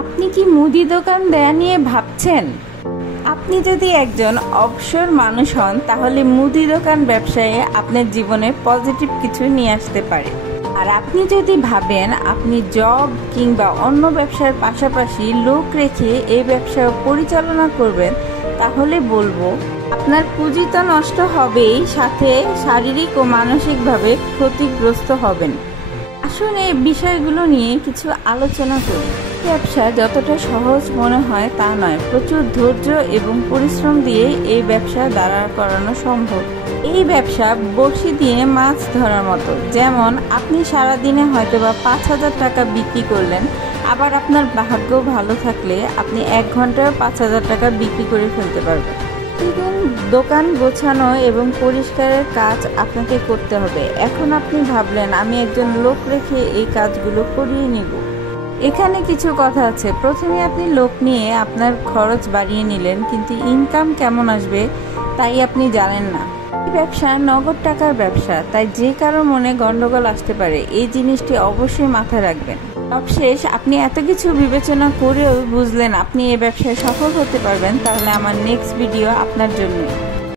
আপনি কি মুদি দোকান দেয়া নিয়ে ভাবছেন? আপনি যদি একজন অবসর মানুষ হন তাহলে মুদি দোকান ব্যবসায়ে আপনার জীবনে পজিটিভ কিছু নিয়ে আসতে পারে। আর আপনি যদি ভাবেন আপনি জব কিংবা অন্য ব্যবসার পাশাপাশি লোক রেখে এই ব্যবসা পরিচালনা করবেন, তাহলে বলবো আপনার পুঁজি তো নষ্ট হবেই, সাথে শারীরিক ও মানসিকভাবে ক্ষতিগ্রস্ত হবেন। আসুন এই বিষয়গুলো নিয়ে কিছু আলোচনা করি। ব্যবসা যতটা সহজ মনে হয় তা নয়, প্রচুর ধৈর্য এবং পরিশ্রম দিয়ে এই ব্যবসা দাঁড়া করানো সম্ভব। এই ব্যবসা বড়শি দিয়ে মাছ ধরার মতো, যেমন আপনি সারাদিনে হয়তোবা 5,000 টাকা বিক্রি করলেন, আবার আপনার ভাগ্য ভালো থাকলে আপনি 1 ঘন্টায় 5,000 টাকা বিক্রি করে ফেলতে পারবেন। দোকান গোছানো এবং পরিষ্কারের কাজ আপনাকে করতে হবে। এখন আপনি ভাবলেন আমি একজন লোক রেখে এই কাজগুলো করিয়ে নিব। এখানে কিছু কথা আছে। প্রথমে আপনি লোক নিয়ে আপনার খরচ বাড়িয়ে নিলেন, কিন্তু ইনকাম কেমন আসবে তাই আপনি জানেন না। এই ব্যবসা নগদ টাকার ব্যবসা, তাই যে কারো মনে গন্ডগোল আসতে পারে, এই জিনিসটি অবশ্যই মাথায় রাখবেন। সবশেষ, আপনি এত কিছু বিবেচনা করেও বুঝলেন আপনি এই ব্যবসায় সফল হতে পারবেন, তাহলে আমার নেক্সট ভিডিও আপনার জন্য।